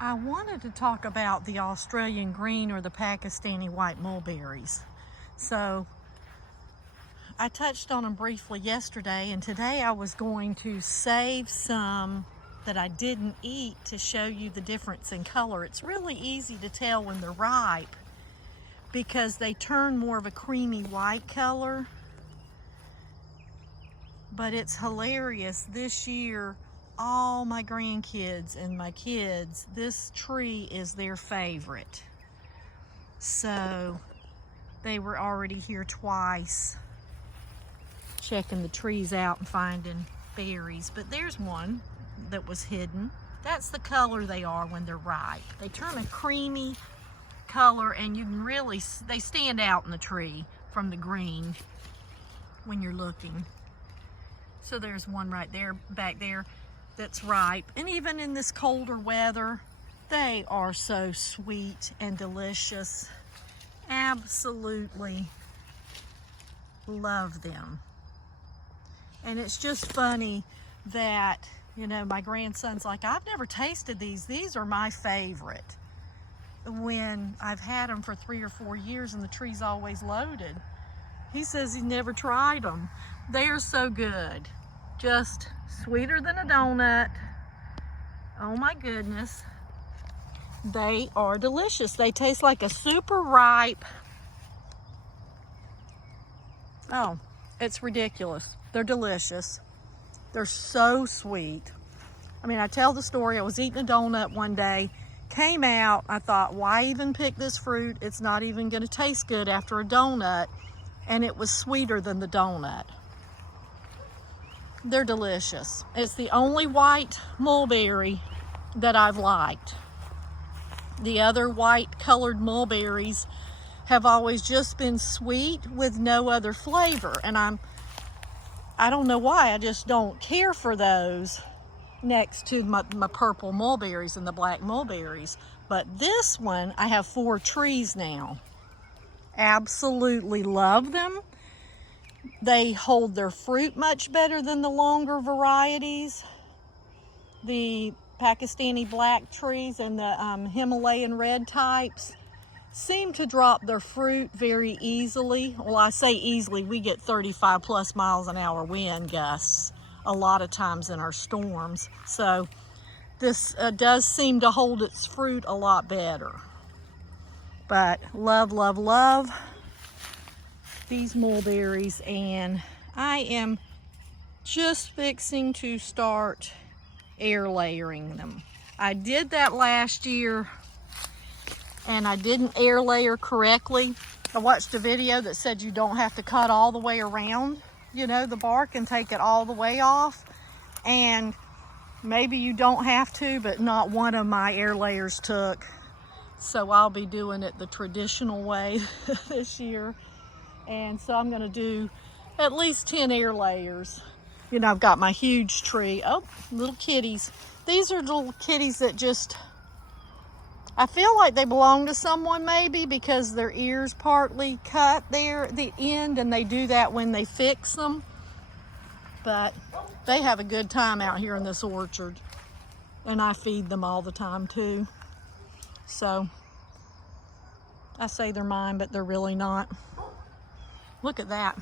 I wanted to talk about the Australian green or the Pakistani white mulberries. So I touched on them briefly yesterday, and today I was going to save some that I didn't eat to show you the difference in color. It's really easy to tell when they're ripe because they turn more of a creamy white color. But it's hilarious. This year, all my grandkids and my kids, this tree is their favorite. So they were already here twice checking the trees out and finding berries. But there's one that was hidden. That's the color they are when they're ripe. They turn a creamy color, and you can really, they stand out in the tree from the green when you're looking. So there's one right there, back there, that's ripe. And even in this colder weather, they are so sweet and delicious. Absolutely love them. And it's just funny that, you know, my grandson's like, I've never tasted these. These are my favorite. When I've had them for 3 or 4 years and the tree's always loaded. He says he never tried them. They are so good. Just sweeter than a donut. Oh my goodness. They are delicious. They taste like a super ripe. Oh, it's ridiculous. They're delicious. They're so sweet. I mean, I tell the story. I was eating a donut one day, came out, I thought, why even pick this fruit? It's not even going to taste good after a donut. And it was sweeter than the donut. They're delicious. It's the only white mulberry that I've liked. The other white colored mulberries have always just been sweet with no other flavor. And I don't know why, I just don't care for those next to my purple mulberries and the black mulberries. But this one, I have 4 trees now. Absolutely love them. They hold their fruit much better than the longer varieties. The Pakistani black trees and the Himalayan red types seem to drop their fruit very easily. Well, I say easily, we get 35 plus miles an hour wind gusts a lot of times in our storms. So this does seem to hold its fruit a lot better. But love, love, love these mulberries, and I am just fixing to start air layering them. I did that last year and I didn't air layer correctly. I watched a video that said you don't have to cut all the way around, you know, the bark and take it all the way off. And maybe you don't have to, but not one of my air layers took. So I'll be doing it the traditional way this year. And so I'm gonna do at least 10 air layers. You know, I've got my huge tree. Oh, little kitties. These are little kitties that just, I feel like they belong to someone maybe because their ears partly cut there at the end, and they do that when they fix them. But they have a good time out here in this orchard. And I feed them all the time too. So I say they're mine, but they're really not. Look at that.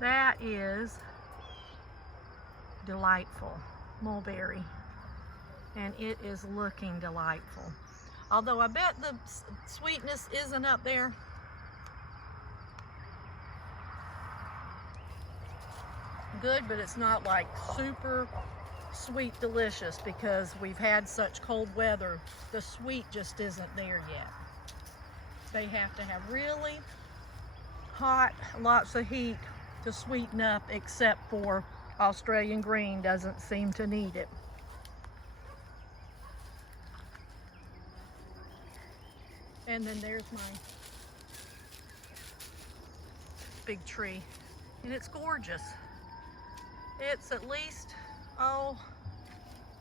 That is delightful mulberry. And it is looking delightful. Although I bet the sweetness isn't up there. Good, but it's not like super sweet delicious because we've had such cold weather. The sweet just isn't there yet. They have to have really hot, lots of heat to sweeten up, except for Australian green doesn't seem to need it. And then there's my big tree, and it's gorgeous. It's at least,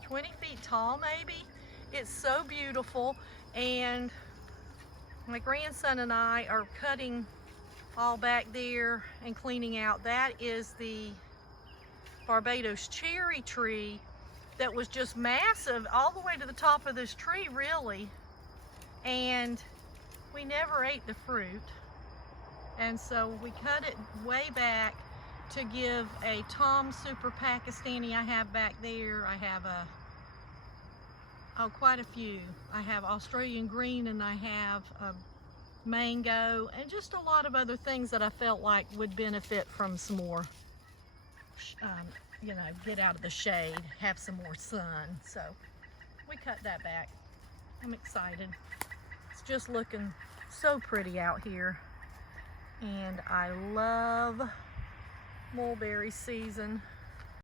20 feet tall maybe. It's so beautiful, and my grandson and I are cutting all back there and cleaning out. That is the Barbados cherry tree that was just massive all the way to the top of this tree, really. And we never ate the fruit. And so we cut it way back to give a Tom Super Pakistani I have back there. I have quite a few. I have Australian green, and I have a mango, and just a lot of other things that I felt like would benefit from some more, you know, get out of the shade, have some more sun. So we cut that back. I'm excited. It's just looking so pretty out here. And I love mulberry season.